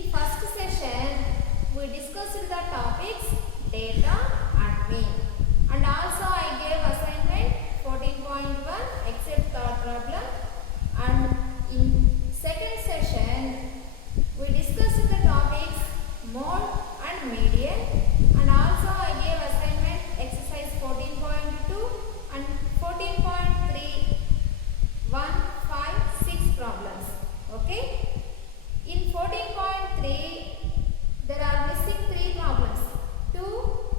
In first session, we discussed the topics data admin, and also I gave assignment 14.1 except third problem, and in second session we discussed the topics mode and median, and also I gave assignment exercise 14.2 and 14.3 1, 5, 6 problems. Okay. In 14.3, there are missing 3 problems. 2,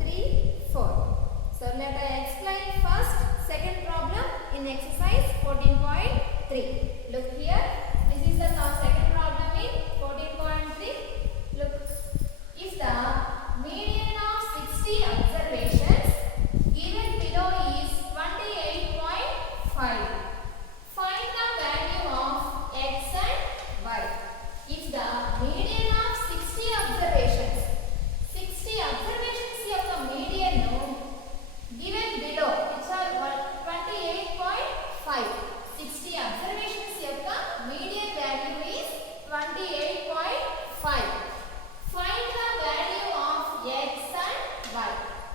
3, 4. So let I explain first second problem in exercise 14.3. Look here. This is the second problem in 14.3. Look. If the median of 60 observations given below is 28.5. Find the value of x and y. If the median of 60 observations యొక్క median given below which are 28.5. 60 observations యొక్క median value is 28.5. Find the value of x and y.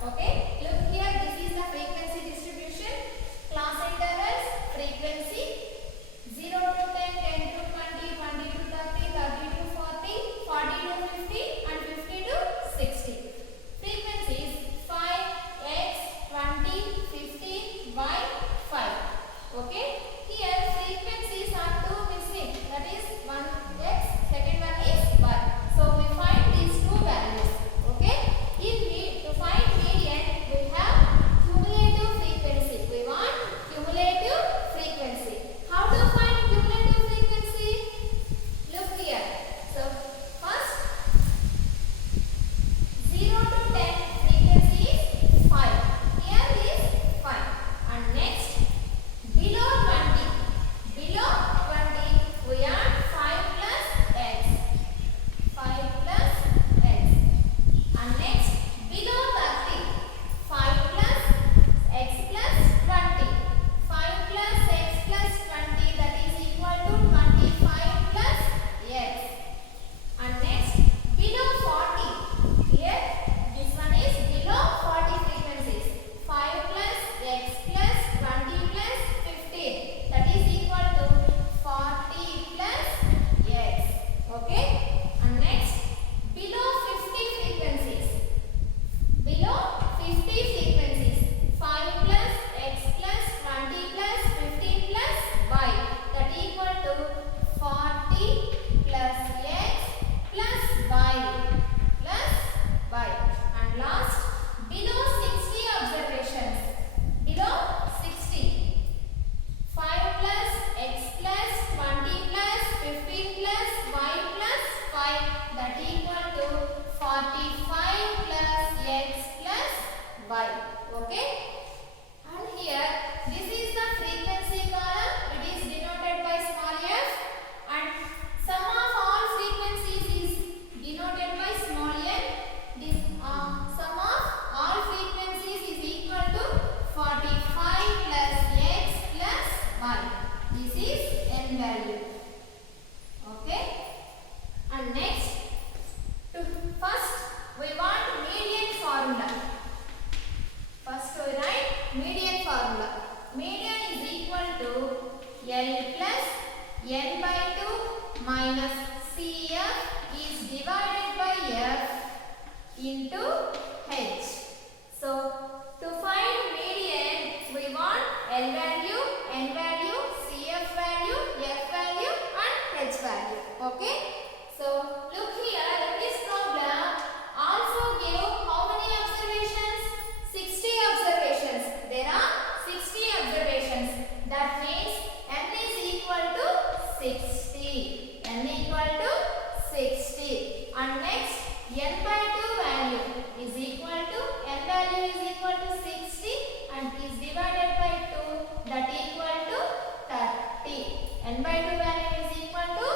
Okay, look here, this is the frequency distribution, class intervals, frequency 0 to 10, 10 to 20, 20 to 30, 30 to 40, 40 to 50 and 50 to 60. Frequencies 5, x, 20, 15, y, 5. Okay, here frequencies are 2 missing, that is one x, second one is y. So we find these two values. Okay, to find median we have cumulative frequency. We want cumulative frequency. How to find cumulative frequency? Look here. So first 0 to 10 frequency is 5. Here is 5. And next below 20. Below 20 we are 5 plus x. 5 plus x. And next below 30. 5 plus x plus 20. 5 plus x plus 20, that is equal to 25 plus x. And next below 40. Here this one is below 40 frequencies. 5 plus x plus 20 plus 15, that is equal to 40 plus x. Okay. And next below 50 frequencies. Below 50 frequencies. 5 plus x plus 20 plus 15 plus y, that equal to 40 plus x plus y plus y. And last below 60 observations. Below 60. 5 plus x plus 20 plus 15 plus y plus 5, that equal to 45 plus x plus y. Okay. And here this is the frequency column. It is denoted by small f, and sum of all frequencies is denoted by small n. This sum of all frequencies is equal to 45 plus x plus y. This is n value. Okay. And next, first we want median formula. First we write median formula. Median is equal to L plus n by 2 minus CF is divided by F into H. So to find median we want L value, n value, CF value, F value and H value. Okay. So look here, in this problem also give how many observations? 60 observations. There are 60 observations. That means n is equal to 60. N equal to 60. And next n by 2 value is equal to, n value is equal to 60 and is divided by 2, that equal to 30. N by 2 value is equal to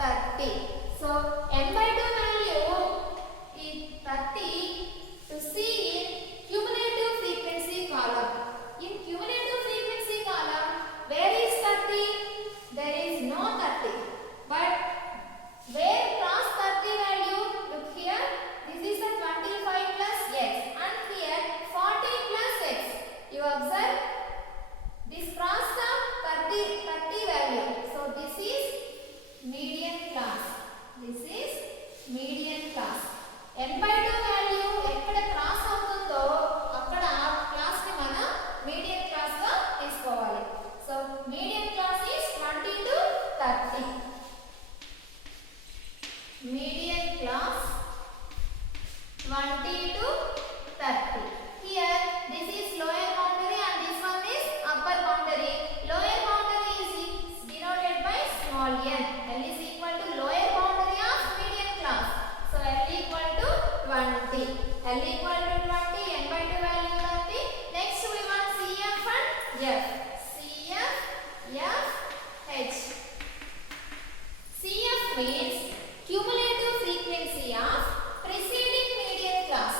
30. So n by 2 value is 30 to see in cumulative frequency column. In cumulative frequency column, where is 30? There is no 30. But where cross 30 value median class. n by 2 value ఎక్కడ cross అవుతుందో అక్కడ ఆ class ని మనం median class గా తీసుకోవాలి. So median class is 20 to 30. Median class 20 to 30. Here this is lower boundary and this one is upper boundary. Lower boundary is denoted by small n. L is equal to lower boundary of median class. So L equal to 20. L equal to 20. N by 2 value 30. Next we want CF and F. CF, F, H. CF means cumulative frequency of preceding median class.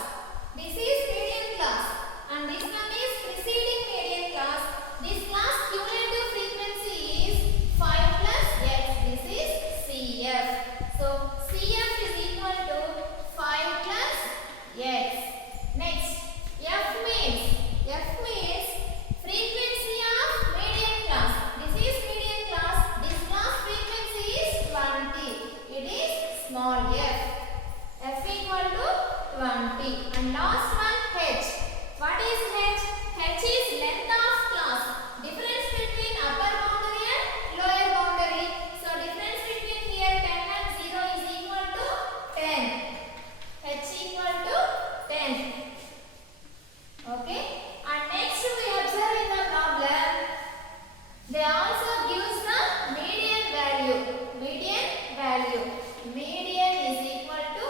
This is median class and this one is preceding median class. This class cumulative frequency is 5 plus x. This is CF. So CF is equal to 5 plus x. Next, F means frequency of median class. This is median class. This class frequency is 20. It is small f. F equal to 20. And last one, H. What is H? H is length of class. Difference between upper boundary and lower boundary. So difference between here 10 and 0 is equal to 10. H equal to 10. Okay. And next we observe in the problem, they also gives the median value. Median value. Median is equal to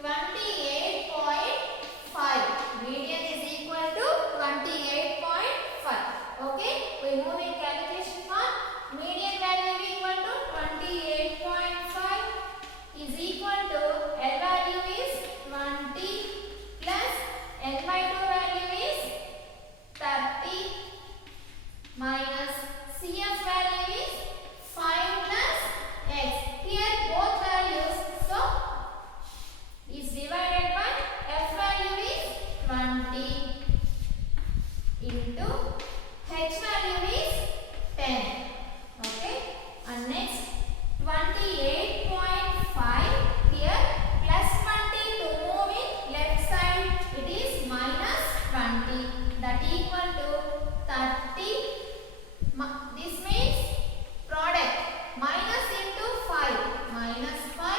28.5. Median is equal to 28.5. Okay. We move in calculation form. Median value equal to 28.5 is equal to L value is 20 plus N by 2 value is 30 minus CF value is 5 plus x. Here both values, so is divided by f value is 20 into h value is 10. Okay. And next 28.5 here plus 20 to move in left side it is minus 20. That equal to 30. This means product minus into 5 minus 5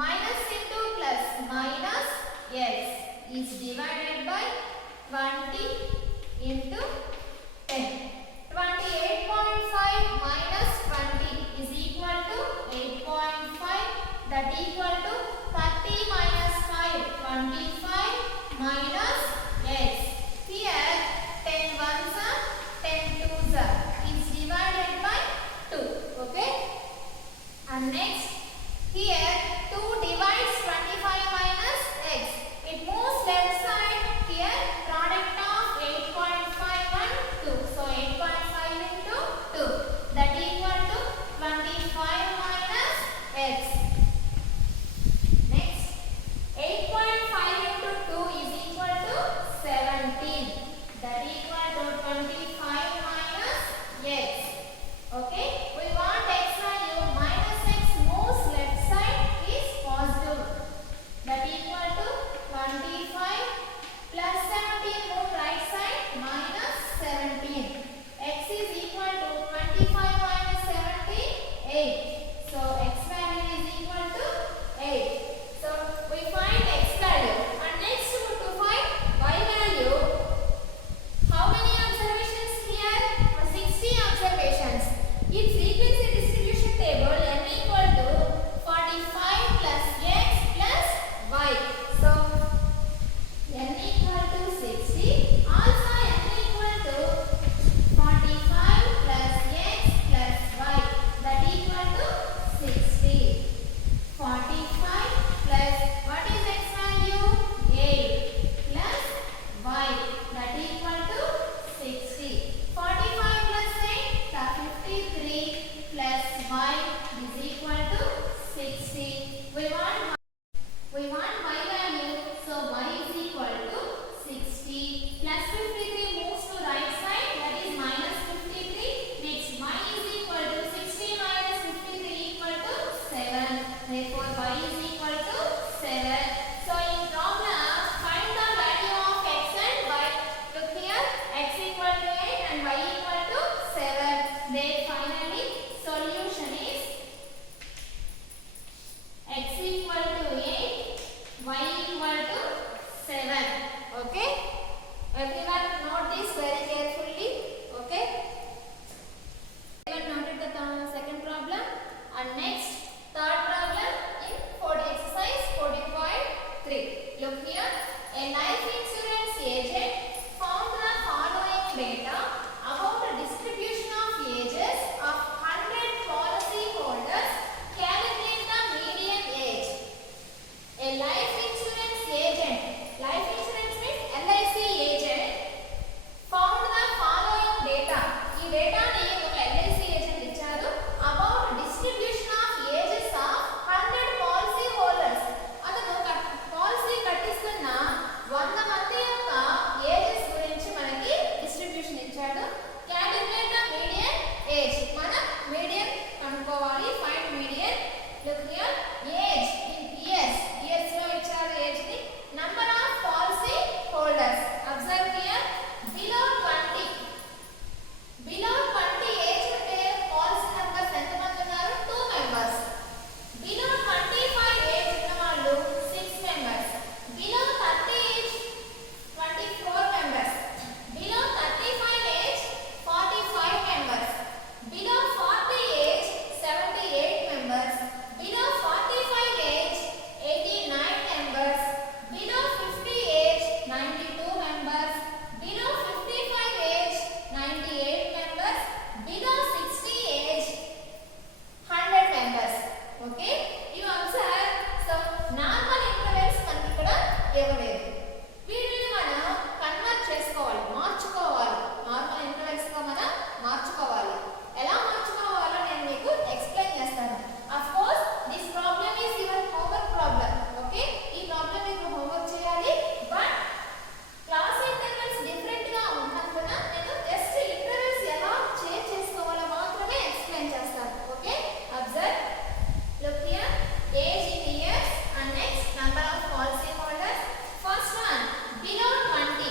minus into plus minus x is divided by 20 into 10. 28.5 minus 20 is equal to 8.5. That equal to 30 minus 5 25 minus x. Here 10 ones are 10 twos are is divided by 2. Okay. And next here 2 divides 25 minus x. It moves left side. Here product of 8.5 and 2. So 8.5 into 2. That equal to 25 minus x. Next 8.5 into 2 is equal to 17. That equal to 25 minus x. Okay. We want x value minus x moves left side is positive. That equal to 25 plus 17 move right side minus 17. X is equal to 25 minus 17 8. So x value is equal to 8. So we find x value. And next to find y value. How many observations here? 60 observations. In frequency distribution table n equal to 45 plus x plus y. So n equal to 60. Also n equal to 45 plus x plus y. That equal to 60. 45 plus what is x value? 8 plus y. That equal to 60. 45 plus 8 53 plus y is equal to 60. We want y value. So y is equal to 60 plus 53 moves to right side. That is minus 53. Next y is equal to 60 minus 53 equal to 7. Therefore, y is equal to 7. So, in problem, find the value of x and y. Look here, x equal to 8 and y equal to 7. Then finally, solution is x equal to 8, y equal to 7. Okay? Everyone note this very carefully. Okay? Everyone noted the second problem. And next, third problem in exercise 40.3. Look here. A life insurance agent found the following data about the distribution of ages of 100 policy holders. Calculate the median age. A life insurance agent. Life insurance means LIC agent found the following data. ఈ డేటాని ఒక LIC agent ఇచ్చారు about distribution of ages of 100 policy holders. అతను policy కట్టిస్తున్న 100 మంది యొక్క ages గురించి మనకి distribution ఇచ్చాడు. Calculate the median age. మనం మీడియన్ కనుక్కోవాలి. Find median. Look here, age in years. Years లో ఇచ్చారు ఏజ్ ని. Number of policy holders. Observe here, below 20. Below 20 age ఉంటే పాలసీ మెంబర్స్ ఎంతమంది ఉన్నారు? 2 మెంబర్స్. బిలో 25 ఏజ్ ఉన్న వాళ్ళు 6 members. Below 30 age 24 members. Below 35 age 45 members. Below 40 age 78 members. Below 45 age 89 members. Below 50 age 92 members. Below 55 age 98 members. Below 60 age 100 members. Okay, you observe. So normal intervals మనకి ఇక్కడ ఇవ్వలేదు. వీటిని మనం convert చేసుకోవాలి, మార్చుకోవాలి. Normal intervals గా మనం మార్చుకోవాలి. ఎలా మార్చుకోవాలో నేను మీకు ఎక్స్ప్లెయిన్ చేస్తాను. Of course, this problem is your homework problem. Okay, ఈ ప్రాబ్లం మీకు హోంవర్క్ చేయాలి. బట్ క్లాస్ ఇంటర్వెల్స్ డిఫరెంట్ గా ఉన్నందున నేను జస్ట్ ఇంటర్వెల్స్ ఎలా చేంజ్ చేసుకోవాలో మాత్రమే ఎక్స్ప్లెయిన్ చేస్తాను. Okay, observe. Look here, age in years and next number of policy holders. First one, below 20.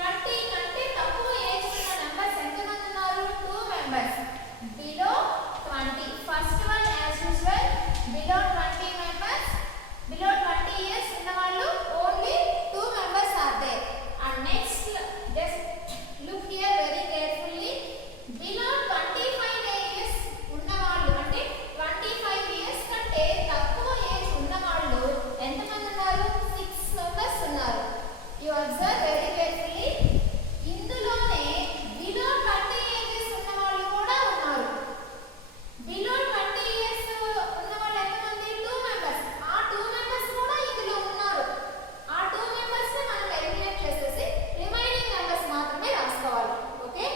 20 కంటే తక్కువ ఏజ్ ఉన్న నంబర్స్ ఎంతమంది ఉన్నారు? 2 members. Below 20. First one as usual, below 20 members. Below 20 years ఉన్న వాళ్ళు only 2 members are there. And next, just look here very carefully. Below 25 years ఉన్న వాళ్ళు అంటే 25 years కంటే తక్కువ ఏజ్ ఉన్న వాళ్ళు ఎంతమంది ఉన్నారు? 6 members ఉన్నారు. You observe very carefully. ఇందులోనే below 20 years ఉన్న వాళ్ళు కూడా ఉన్నారు. Below 20 years ఉన్న వాళ్ళు ఎంతమంది? 2 members. ఆ 2 members కూడా ఇందులో ఉన్నారు. ఆ 2 members ని మనం ఎలిమినేట్ చేసేసి రిమైనింగ్ మెంబర్స్ మాత్రమే రాసుకోవాలి. Okay,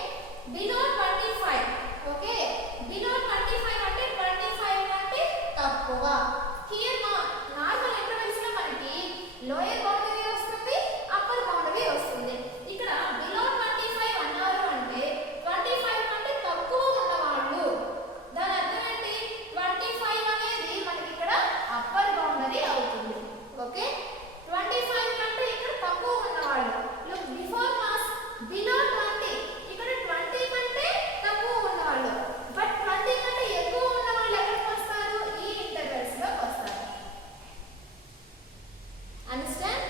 below 25. ఓకే, బిలో 25 అంటే 25 కంటే తక్కువ. హియర్ నార్మల్ ఇంటర్వెల్స్ లో మనకి లోయర్ బౌండరీ వస్తుంది, అప్పర్ బౌండరీ వస్తుంది. ఇక్కడ బిలో 25 అన్నారు అంటే 25 కంటే తక్కువ ఉన్న వాళ్ళు. దాని అర్థం ఏంటి? 25 అనేది మనకి ఇక్కడ అప్పర్ బౌండరీ అవుతుంది. ఓకే, 25 కంటే ఇక్కడ తక్కువ ఉన్నవాళ్ళు. Look, before mass below 20. ఇక్కడ 20 కంటే తక్కువ ఉన్నవాళ్ళు. బట్ 20 కంటే ఎక్కువ ఉన్నవాళ్ళు ఎక్కడికి వస్తారు? ఈ ఇంటర్వెల్స్ లో వస్తారు. Understand?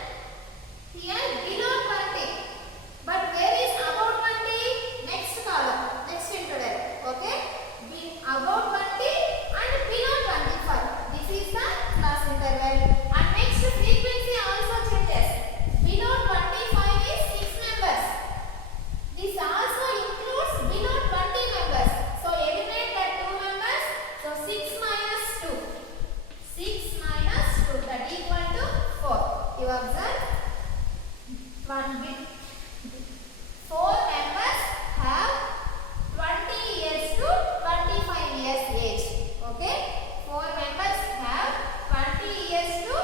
Here below 20. But where is about 20? Next column, next interval. Okay, above 20 and below 25. This is the class interval. And next, frequency also changes. Below 25 is 6 members. This also includes below 20 members. So eliminate that 2 members. So 6 minus 2. 6 minus 2, that equal to 4. You observe? 4 members have 20 years to 25 years age. Okay, 4 members have 20 years to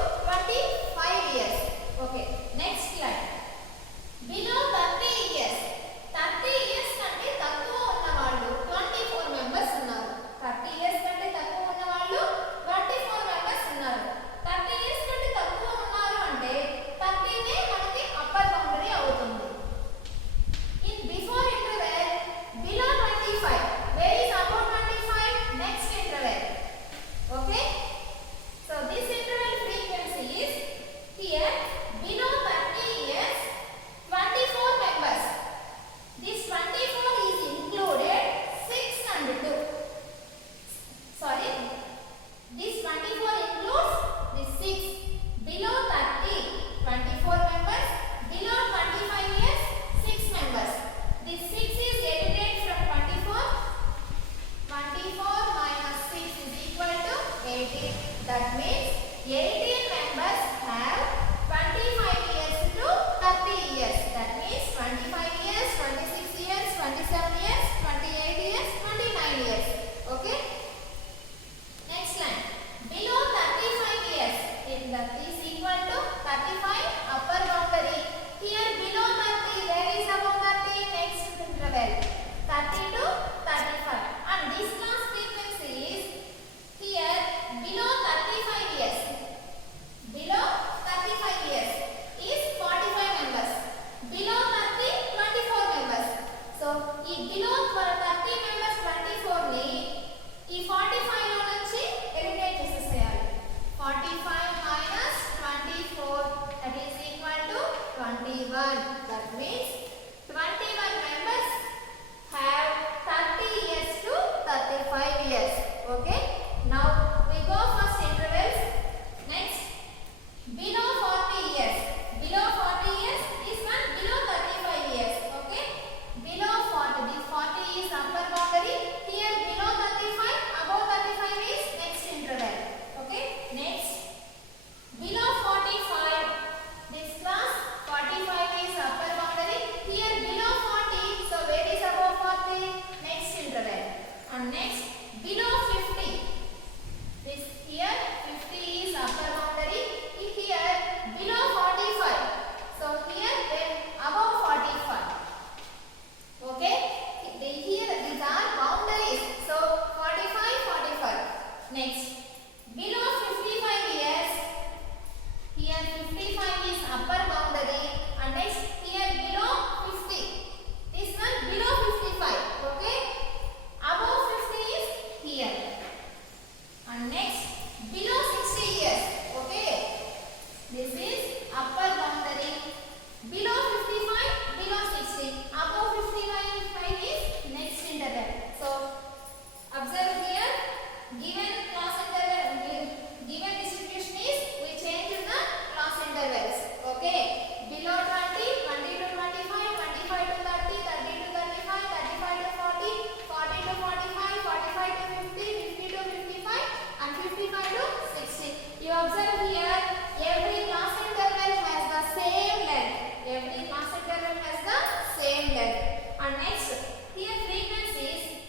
observe here, every class interval has the same length. Every class interval has the same length. And next, here frequencies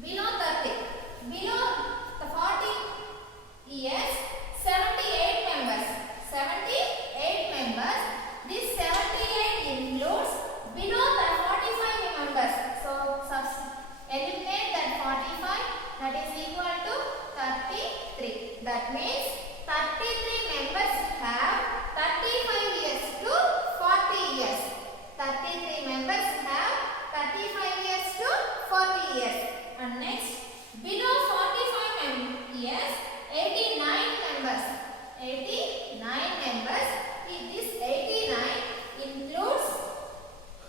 below 30. Below the 40 years, 78 members. 78 members. This 78 includes below the 45 members. So, eliminate that 45. That is equal to 33. That means 33 members have 35 years to 40 years. 33 members have 35 years to 40 years. And next, below 45 years, 89 members. 89 members. This 89 includes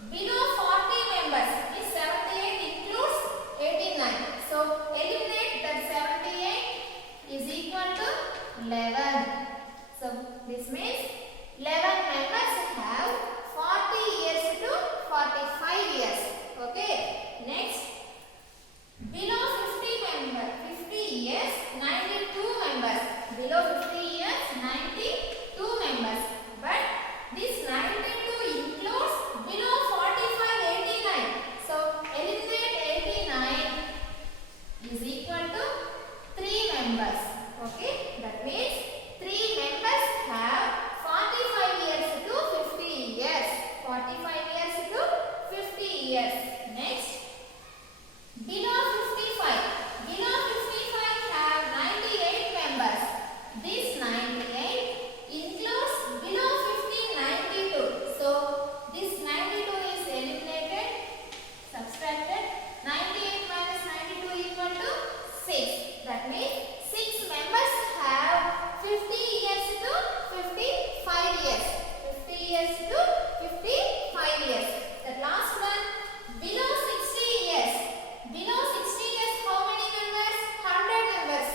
below 40 members. This 78 includes 89. So, eliminate that 78 is equal to 11. So, this means 11 members have 40 years to 45 years. Okay. Next, below 50 years, 92 members. Below 50 years, 92 members. But this 92 includes below 45, 89. So, eliminate 89 is equal to 3 members. Okay. That means 3 members have 45 years to 50 years. 45 years to 50 years. Next, below 55. Below 55 have 98 members. This 98 includes below 50, 92. So, this 92 is eliminated, subtracted. 98 minus 92 equal to 6. That means 6 members have 50 years to 55 years. 50 years to 55 years. The last one, below 60 years. Below 60 years, how many members? 100 members.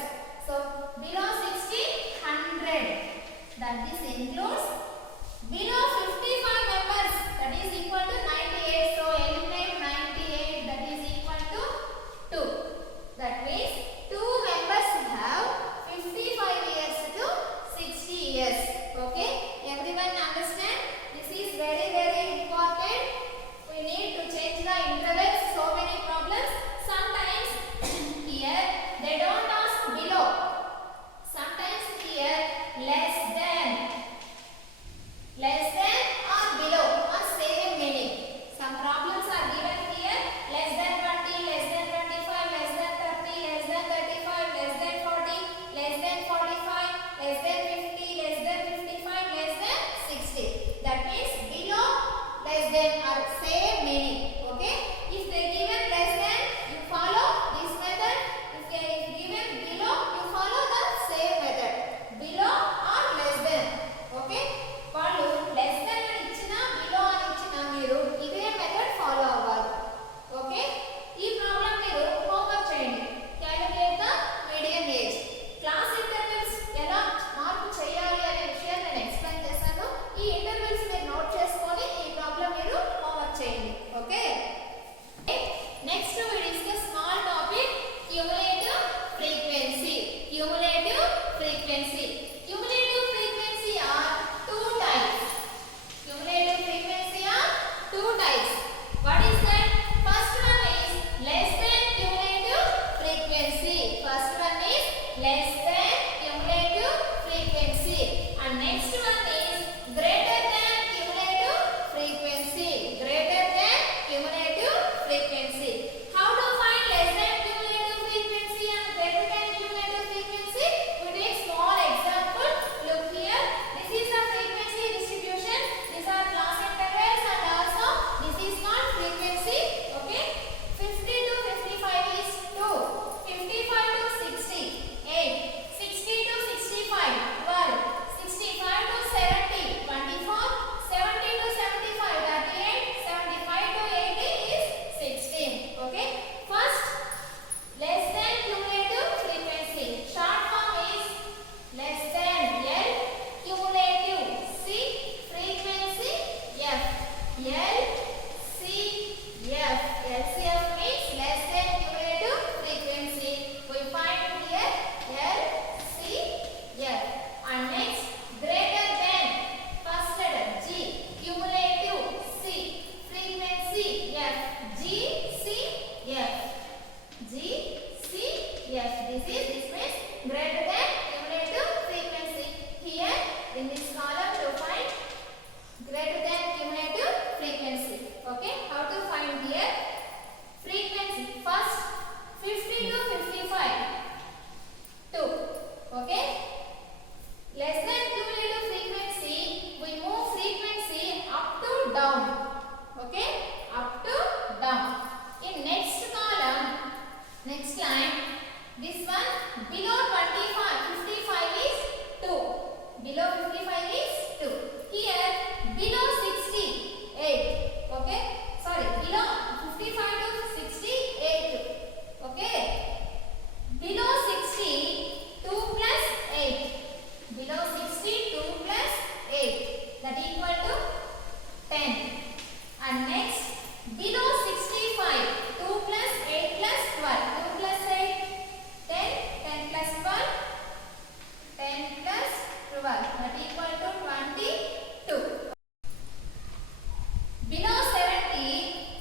So, below 60, 100. That this includes below 55 members. That is equal to 98. So, eliminate 98. That is equal to 2. That means 2 members have 55 years to 60 years. Okay? Everyone understand? This is very, very important. We need to change the intervals. So many problems. Sometimes here they don't ask below. Sometimes here less than or below or same meaning. 10. And next, below 65, 2 plus 8 plus 12. 2 plus 8, 10. 10 plus 12, 10 plus 12. That equal to 22. Below 70,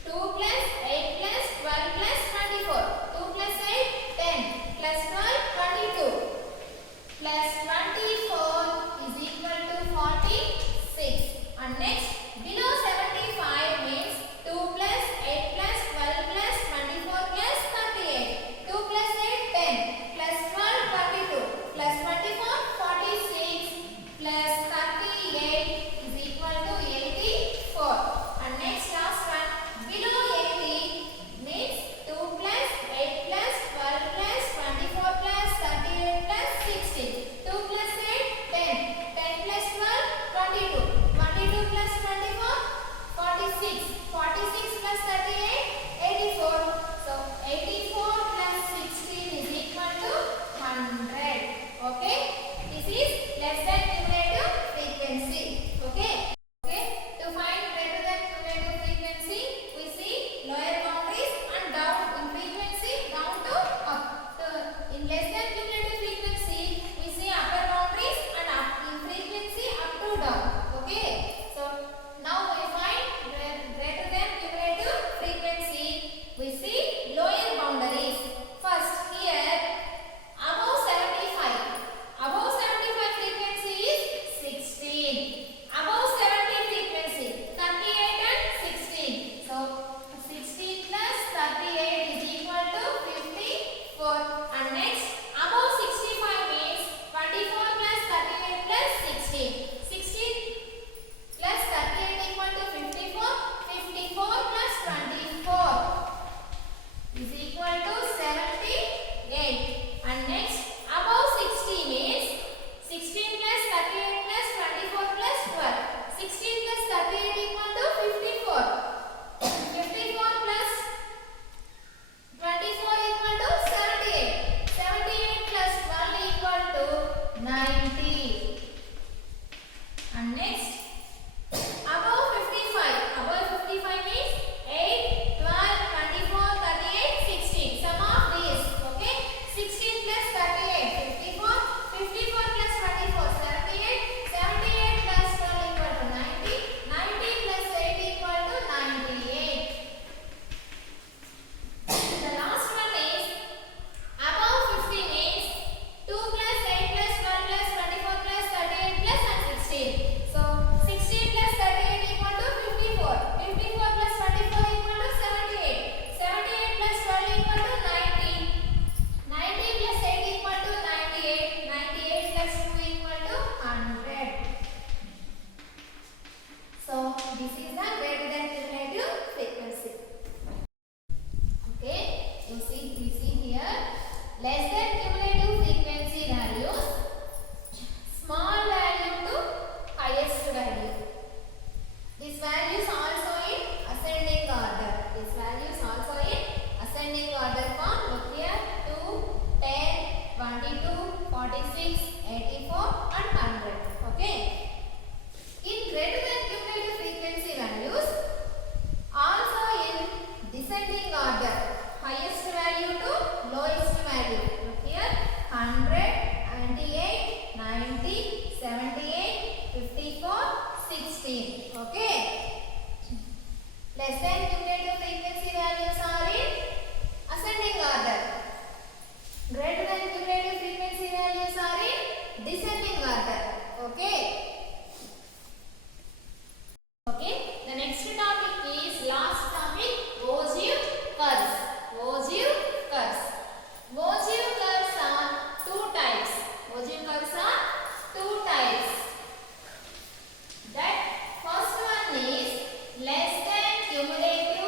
2 plus 8 plus 12 plus 24. 2 plus 8, 10 plus 12, 22. Plus 24 is equal to 46. And next, below 75 means 2 plus 8 plus 12 plus 24 plus 38. 2 plus 8, 10 plus 12, 22 plus 24, 46 plus 38 is equal to 84. And next, last one, below 80 means 2 plus 8 plus 12 plus 24 plus 38 plus 16. 2 plus 8, 10. 10 plus 12, 22. 22 plus 24, 46. 46 plus 38, 84. So 84 plus 16 is equal to 100. Okay? This is less than cumulative frequency. Okay? Okay? To find greater than cumulative frequency, we see lower boundaries and down in frequency, down to up. In less than cumulative frequency, we see upper boundaries and up in frequency up to down. Okay? So now we find greater than cumulative frequency. We see lower boundaries. First here, above 75. Above 75 frequency is 16. Above 70 frequency, 38 and 16. So 16 plus 38 is equal to 54. And next, above 65 means 24 plus 38 plus 16. 16 plus 38 equal to 54. 54 plus 24 is equal to 78. And next, above 60 means 16 plus 38 plus 24 plus 12. 16 plus 38 equal to 54. 54 plus 24 equal to 78. 78 plus 12 equal to 90. And next, above 55. Above 55 means 8, 12, 24, 38, 16. Sum of these. Okay? 16 plus 38, 54. 54 plus 24, 78. 78 plus 12 equal to 90. 90 plus 8 equal to 98. The last one is above 50 means 2 plus 8 plus 12 plus 24 plus 38 plus and 16. So 16 plus 38 equal to 54. 54 plus 24 equal to 78. 78 plus 12 equal to 90. 90 plus 8 equal to 98. 98 plus 2 equal to 100. So this is the greater than cumulative frequency. Okay, we see here less than cumulative frequency values, small value to highest value. This value is also in ascending order. This value is also in ascending order form. Look here, 2, 10, 22, 46, 84 and 100. Okay. In greater than cumulative frequency values, also in descending order, highest value to lowest value. Look here, 100, 98, 90, 78, 54, 16. Okay. Less than cumulative frequency values are in ascending order. Greater than cumulative frequency values are in descending order. Okay. Okay. The next topic is last topic, ogive curves. Ogive curves. Ogive curves are two types. Ogive curves are two types. That first one is less than cumulative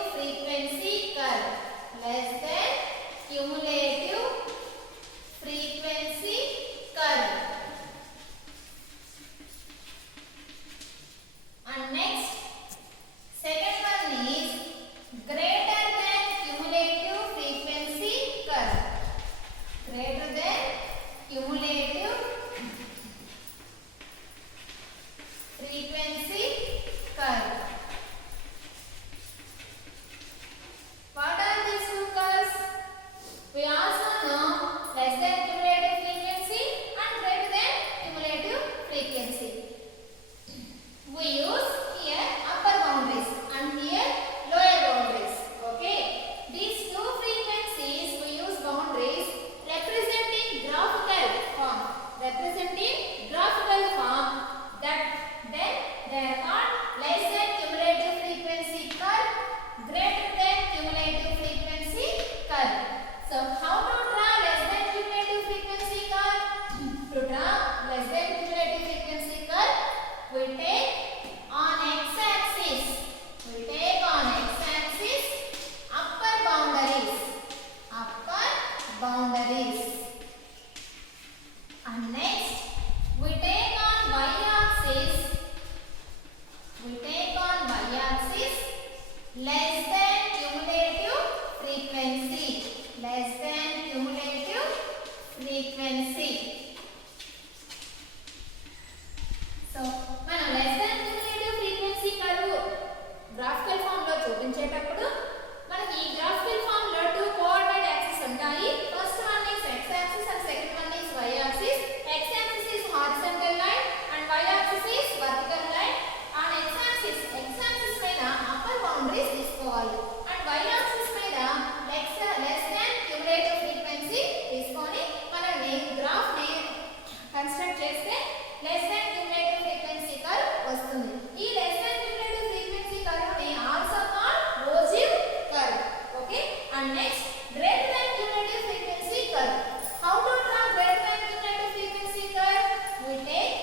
less than cumulative frequency curve వస్తుంది. ఈ less than cumulative frequency curve ని also called ogive curve. Okay, and next greater than cumulative frequency curve. How to draw greater than cumulative frequency curve? We take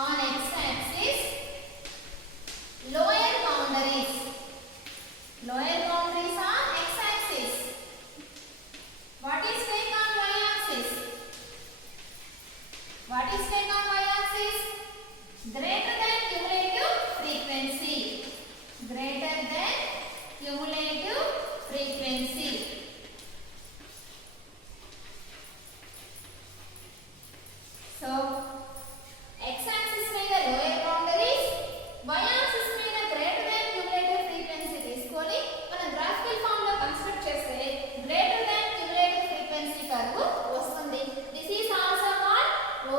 on x axis lower boundaries. Lower boundaries on x axis. What is take on y axis? What is take on y axis? Greater than cumulative frequency. Greater than cumulative frequency. So x axis మీద lower boundaries, y axis మీద greater than cumulative frequency తీసుకొని మనం graphical form లో construct చేస్తే greater than cumulative frequency curve వస్తుంది. This is also called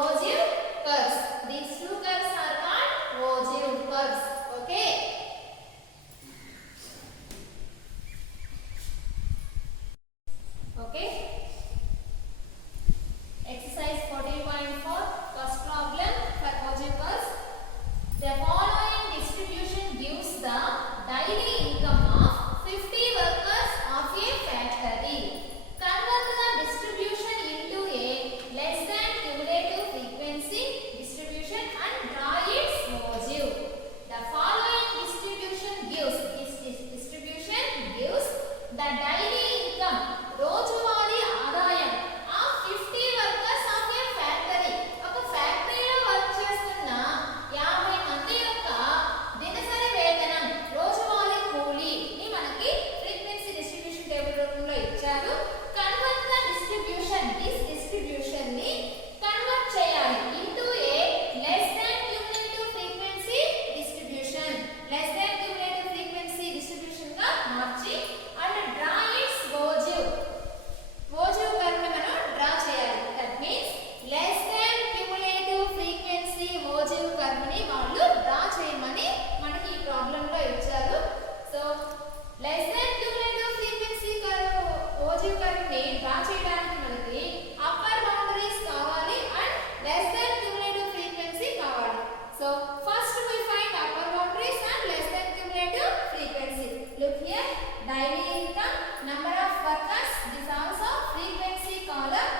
ogive curves. These two curves are called ogive curves. Okay. Okay. Exercise 14.4, first problem for ogive curves. The following distribution gives the daily income of 50 workers of a factory. Convert the distribution into a less than cumulative frequency distribution and draw its ogive. The following distribution gives the daily income, రోజువారీ ఆదాయం of 50 workers of a factory. ఒక ఫ్యాక్టరీలో work చేస్తున్న 50 మంది యొక్క దినసరి వేతనం, రోజువారీ కూలీని మనకి ఫ్రీక్వెన్సీ డిస్ట్రిబ్యూషన్ టేబుల్ రూపంలో ఇచ్చారు. Convert the distribution, this distribution ని కన్వర్ట్ చేయాలి into a less than cumulative frequency distribution. Less than cumulative frequency distribution గా మార్చి and draw its ogive. Ogive curve ని మనం డ్రా చేయాలి. That means less than cumulative frequency ogive curve ని వాళ్ళు draw చేయమని మనకి ఈ ప్రాబ్లం లో ఇచ్చారు. So less than cumulative frequency curve ogive curve ని డ్రా చేయడానికి మనకి అప్పర్ బౌండరీస్ కావాలి and less than cumulative frequency కావాలి. So first we find upper boundaries and less than cumulative frequency. Look here, daily income, number of workers, this also frequency column.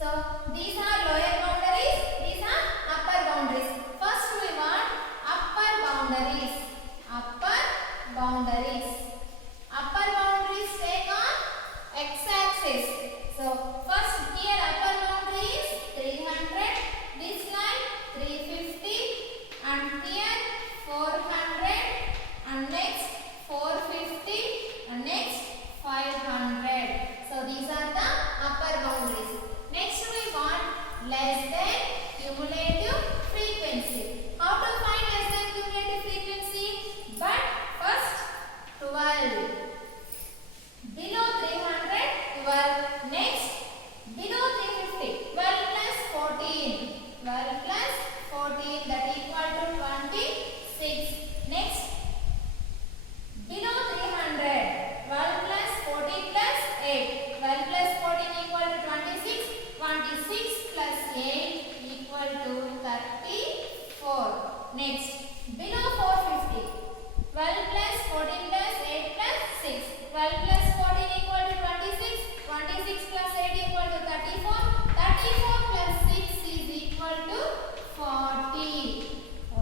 So these are lower boundaries, these are upper boundaries. First we want upper boundaries. Upper boundaries. Upper boundaries take on x axis. So first here upper boundary is 300, this line 350, and here 400, and next 450, and next 500. So these are the upper boundaries. Next we want less than cumulative frequency. How to find less than cumulative frequency? But first 12. Below 300, 12. Next below 350, 12 plus 14. 12 plus 14, that equal to 26. Next below 300, 12 plus 14 plus 8. 12 plus 14 equal to 26. 26 plus 8 equal to 34. Next below 450, 12 plus 14 plus 8 plus 6. 12 plus 14 equal to 26. 26 plus 8 equal to 34. 34 plus 6 is equal to 40.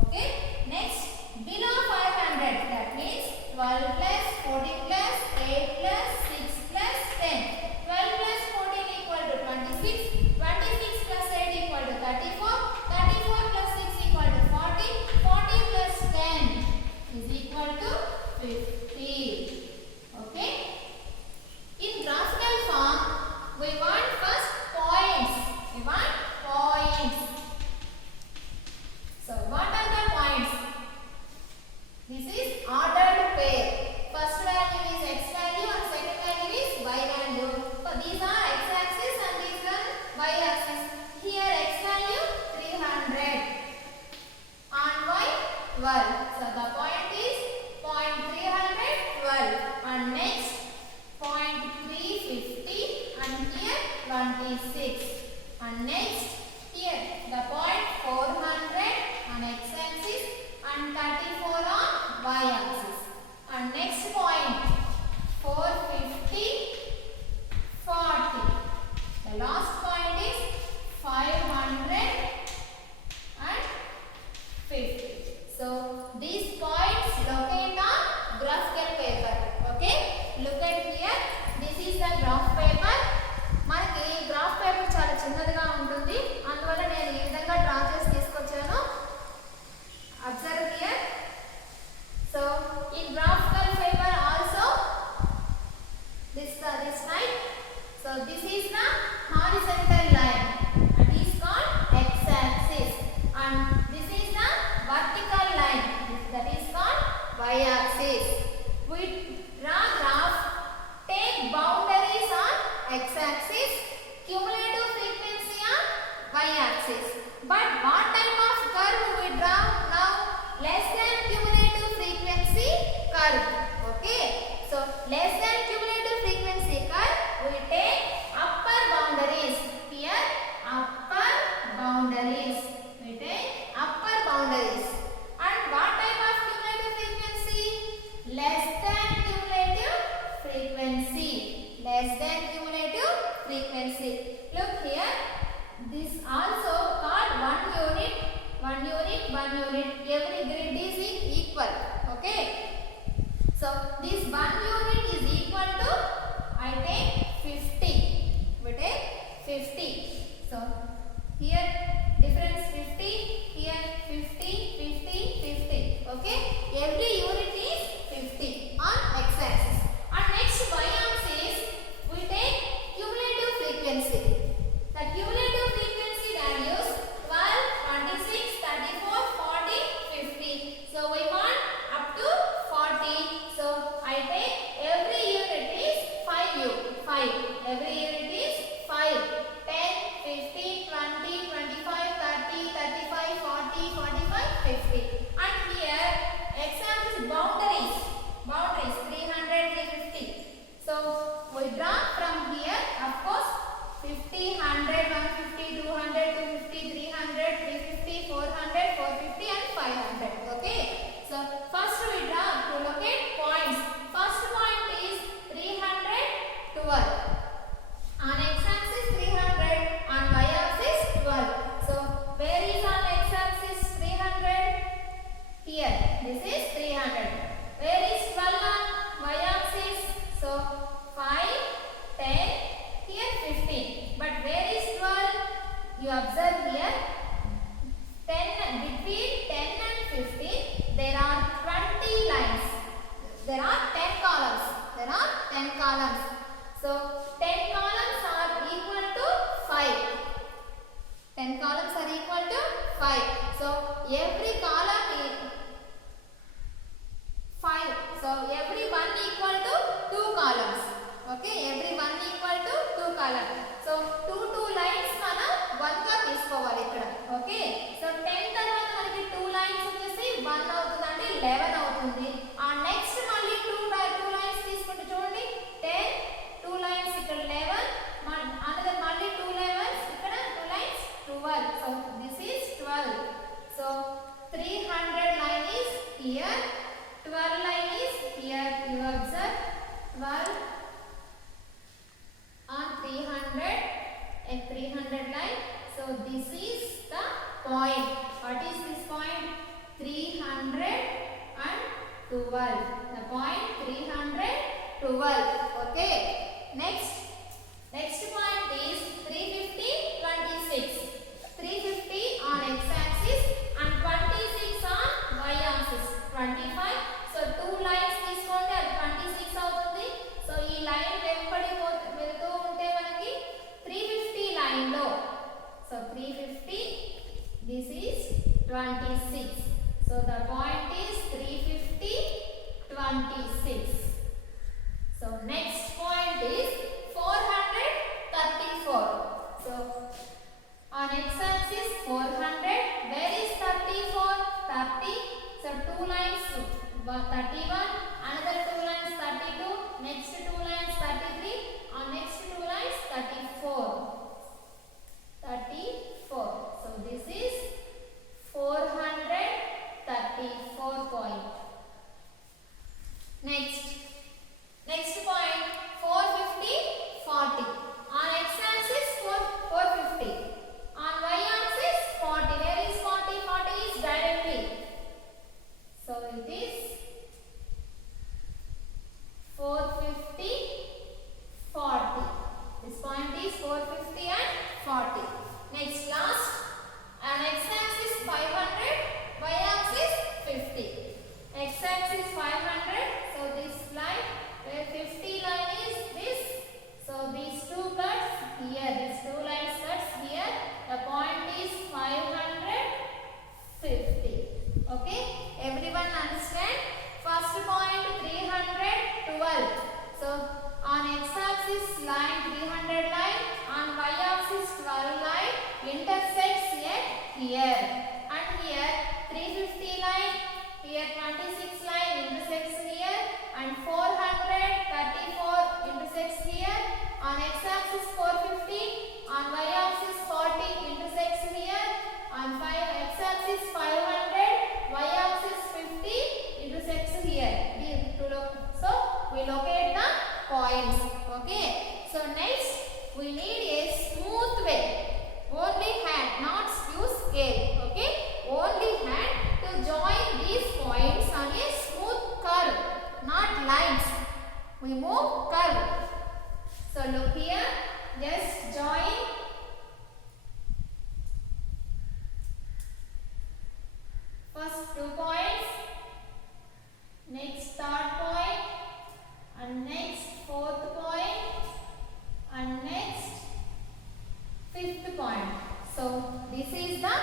Okay. Next below 500, that means 12 plus 14 plus 8 plus 6 plus 10. 12 plus 14 equal to 26. 26 plus 8 equal to 34. 34 plus 6 equal to 40. 40 plus 10 is equal to But what type of curve we draw now? Less than cumulative frequency curve. Okay. So less than cumulative frequency curve, we take upper boundaries. Here upper boundaries. We take upper boundaries. And what type of cumulative frequency? Less than cumulative frequency. Less than cumulative frequency. Look here. This also called 1 unit, 1 unit, 1 unit. Every grid is equal. Okay. So this 1 unit is equal to, I take 50. We take 50. So here difference 50. Here 50, 50, 50. Okay. Every unit is 50 on x-axis. And next y-axis we take cumulative frequency. The cumulative frequency values 12, 26, 34, 40, 50. So we want up to 40. So I take every unit is 5 Every unit is 5. 10, 15, 20, 25, 30, 35, 40, 45, 50. And here x-axis boundaries. Boundaries 300, 350. So we draw from here, of course, 50, 100, 150, 200, 250, 300, 350, 400, 450 and 500. Okay. So first we draw to locate points. First point is 312. On x-axis 300, on y-axis 12. So where is on x-axis 300? Here. This is 300. Where is 12 on y-axis? So 5, 10, here 15. But where is 12? You observe here 10, between 10 and 15 there are 20 lines. There are 10 columns. There are 10 columns. So 10 columns are equal to 5. 10 columns are equal to 5. So every column is 5. So every one equal to 2 columns. Okay, every one equal to 2 columns. So 2 lines mana 1 గా తీసుకోవాలి ఇక్కడ. Okay. So 10 తర్వాత మనకి 2 lines వచ్చేసి 1 అవుతుంది అంటే 11 అవుతుంది. ఆ నెక్స్ట్ మళ్ళీ 2 లైన్స్ తీసుకుంటే చూడండి 10 2 లైన్స్ ఇక్కడ 11 అనదర్ మళ్ళీ 2 లైన్స్ ఇక్కడ 2 lines 12. So this is 12. So 300 line is here, 12 line is here. You observe 12 on 300, a 300 line. So this is the point. What is this point? 312. The point 312. Okay. Next point is 350, 26. 350 on x-axis and 26 on y-axis. 25. So 2 lines తీసుకుంటే అది 26 అవుతుంది. So ఈ line వెంబడి వెళ్తూ ఉంటే మనకి 350 line లో. So 350, this is 26. So the point is 350, 26. So next point is 434. So on x-axis 400, where is 34? 30. So 2 lines 31, another 2 lines 32, next 2 lines 33, on next 2 lines 34. 34. So this is 434 point. Next point 450, 40. On x-axis 450. On y-axis 40. Where is 40? 40 is directly. So it is here, and here 350 line, here 26 line intersects here, and 434 intersects here. On x-axis 450, on y-axis 40 intersects here, on x-axis 500, y-axis 50 intersects here. So we locate the points. Okay. So next we need a smooth way. Only hand, not use scale. Okay. Only hand to join these points on a smooth curve, not lines. We move curve. So look here, just join first 2 points, next third point, and next fourth point, and next fifth point. So this is the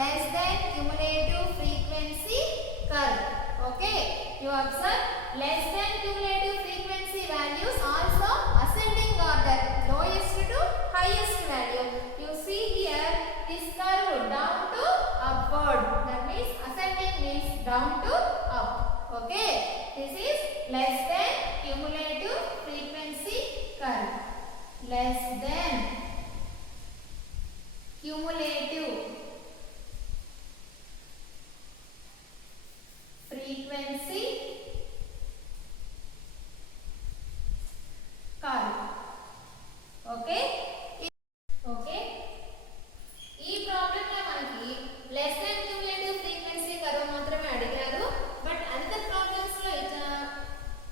less than cumulative frequency curve. Okay, you observe less than cumulative frequency values also ascending order, lowest to highest value. You see here this curve down to upward, that means ascending means down to up. Okay, this is less than cumulative frequency curve. Less than cumulative frequency curve. Okay. Okay. ఈ problem లో మనకి less than cumulative frequency curve మాత్రమే అడిగారు. But other problems లో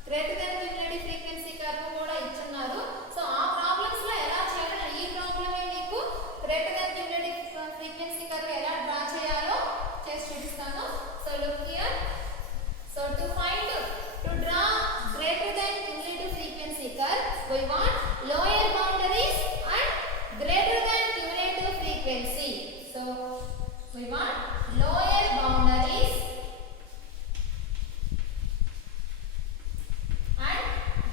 greater than cumulative frequency curve కూడా ఇచ్చున్నారు. So ఆ problems లో ఎలా చేయాలో ఈ ప్రాబ్లమే మీకు greater than cumulative frequency curve ఎలా డ్రా చేయాలో చేసి చూపిస్తాను. So look here. So to draw greater than cumulative frequency curve, we want lower boundaries and greater than cumulative frequency. So we want lower boundaries and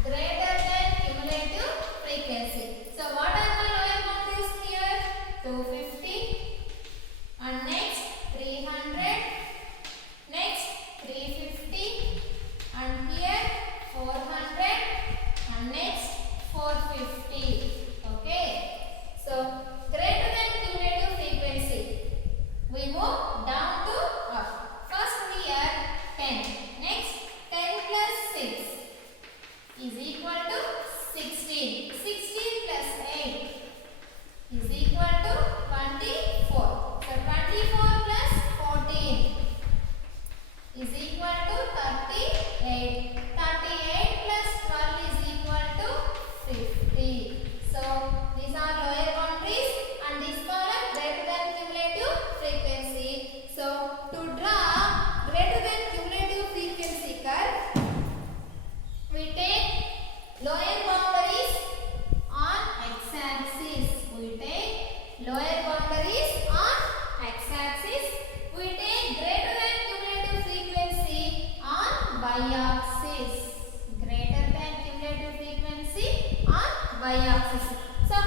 greater than cumulative frequency. So what are the lower boundaries here? 250, and next 300, next 350, and here 400, and next 450. Okay. So greater than cumulative frequency, we move down to up. First here 10, next 10 plus 6 is equal to 16. 16 plus 8 is equal to 24. So 24 plus 14 is equal to 38. 38 plus 12 is equal to 50. So these are lower boundaries, and this column greater than cumulative frequency. So to draw greater than cumulative frequency curve, we take lower boundaries on x-axis. We take lower boundaries on x-axis. We take greater than cumulative frequency on y-axis. Greater than cumulative frequency on y-axis. So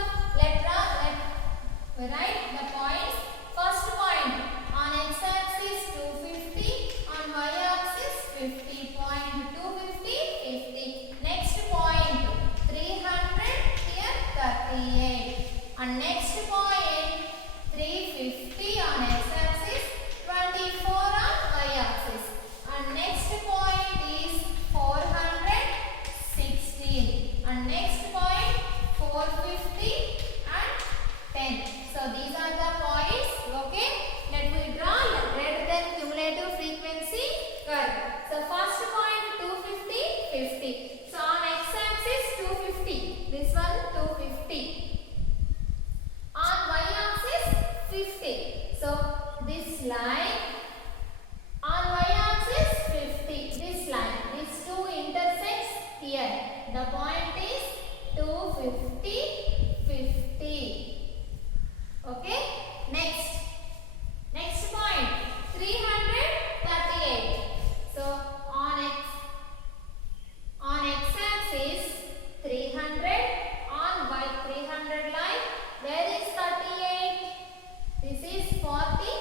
we write the points. First point on x-axis 250, on y-axis 50 point 250 50. Next point 300, here 38, and next point 350 on x-axis, 24 on y-axis, and next point is 400, 16, and next point 450 and 10. So these are the points. Okay, let me draw greater than cumulative frequency curve. So first point 250, 50. So on x-axis 250, this one 250. On y-axis 50. So this line on y-axis 50. This line, these two intersects here. The point is 250, 50. Okay. Next point 338. So on x-axis 300, on y 300 line. Where is 38? This is 40.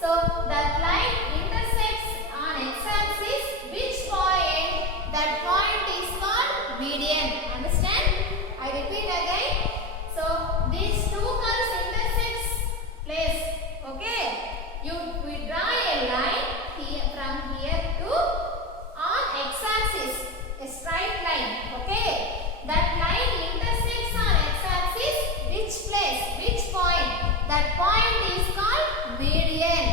So that line intersects on x-axis which point? That point is called median. Understand? I repeat again. So these two curves intersects place. Okay. We draw a line here from here to on x-axis, a straight line. Okay. That line intersects on x-axis which place? Which point? That point is called median.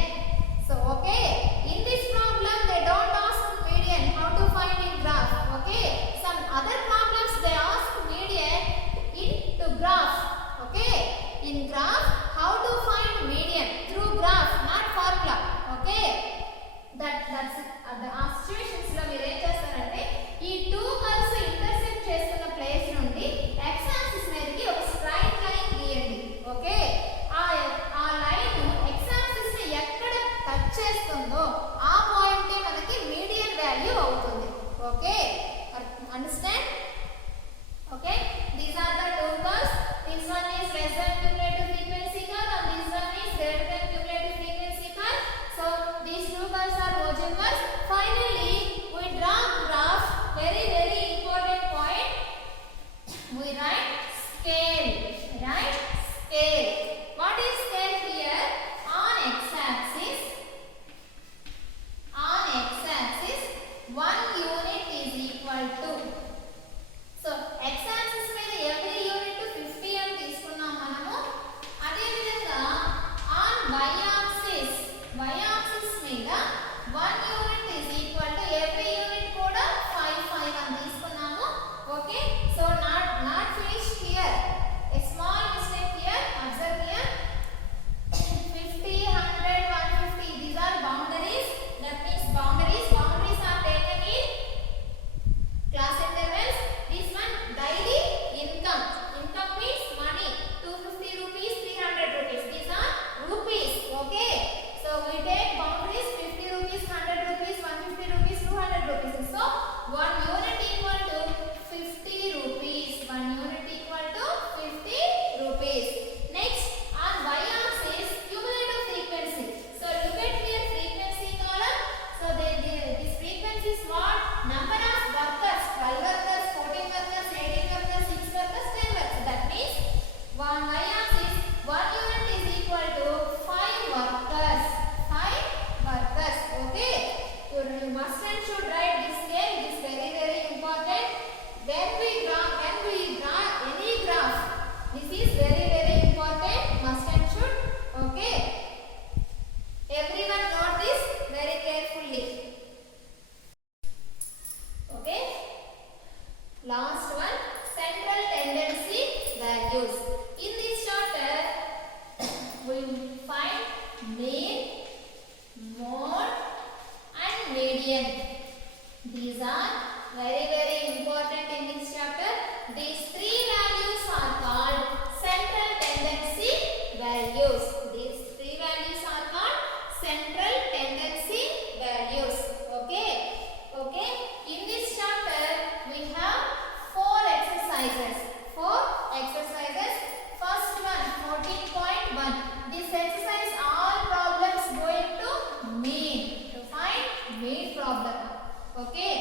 So okay, in this problem they don't ask median, how to find in graph. Okay, some other problems they ask median into graph. Okay, in graph how to find median through graph, not formula. Okay, that's the situations lo మీరు ఏం చేస్తారంటే ఈ two curves intersect చేస్తున్న place నుండి x axis మీదకి ఒక straight line గీయండి. Okay, ఆ లైన్ x యాక్సిస్ ని ఎక్కడ టచ్ చేస్తుందో ఆ పాయింట్ మనకి మీడియన్ వాల్యూ అవుతుంది. Okay, understand? Okay, these are the two curves. This one is less than cumulative frequency curve and this one is greater than cumulative frequency curve. So these two curves are convergent. Finally, we draw graph. Very important point. We write scale. Right? Scale. What is scale here? On x-axis. On x-axis, 1 unit is equal to. So x-axis మీద every unit 50 అని తీసుకున్నాం మనము. అదే విధంగా on y-axis మీద 1 unit is equal to every unit కూడా 5 అని తీసుకున్నాము. Okay, so not finished here. A small mistake here. Observe here. 50, 100, 150. These are boundaries. That means boundaries are taken in class intervals. This one daily income. Income means money. 250 rupees, 300 rupees. These are rupees. Okay. So we take boundaries 50 rupees, 100 rupees, 150 rupees, 200 rupees. So 1 unit equal to 50 rupees. 1 unit equal to 50 rupees. Next, on y-axis, cumulative frequency. So look at here frequency column. So this frequency is what? Number of workers. 12 workers, 14 workers, 18 workers, 6 workers, 10 workers. That means on y-axis 1 unit is equal to 5 workers. 5 workers. Okay. So you must and should write this scale. It is very important. When we draw any graph, this is very important. Must and should. Okay. Everyone note this very carefully. Okay. Last one, central tendency values. In this chapter, we find mean, mode and median. These are very important in this chapter. These three values are called central tendency values. These three values are called central tendency values. Okay. Okay. In this chapter, we have 4 exercises. First one, 14.1. This exercise, all problems going to mean. To find mean problem. Okay.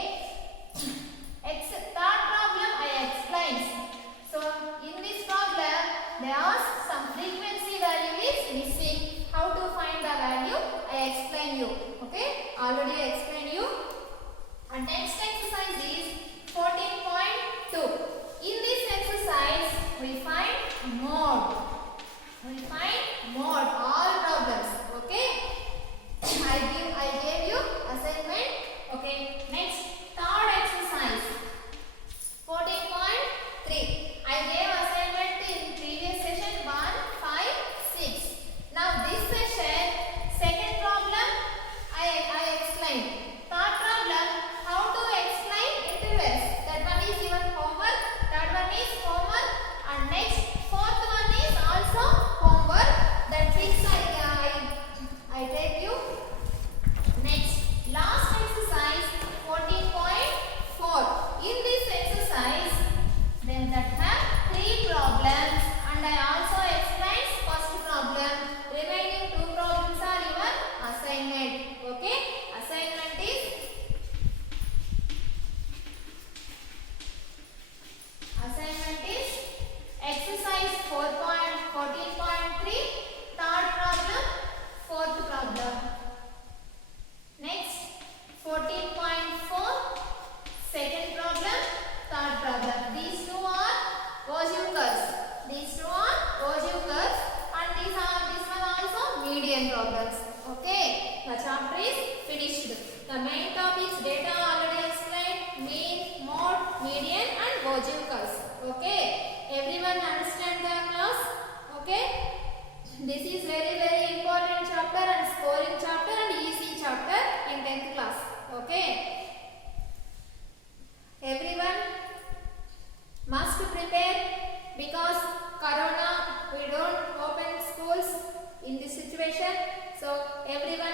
problem. Next, 14.4, second problem, third problem. These two are Gaussian curves. These two are Gaussian curves, and this one also median problems. Okay, the chapter is finished. The main topics data already explained: mean, mode, median, and Gaussian curves. Okay, everyone understand the class? Okay, this is very important chapter and scoring chapter and easy chapter in 10th class. Okay, everyone must prepare because corona, we don't open schools in this situation, so everyone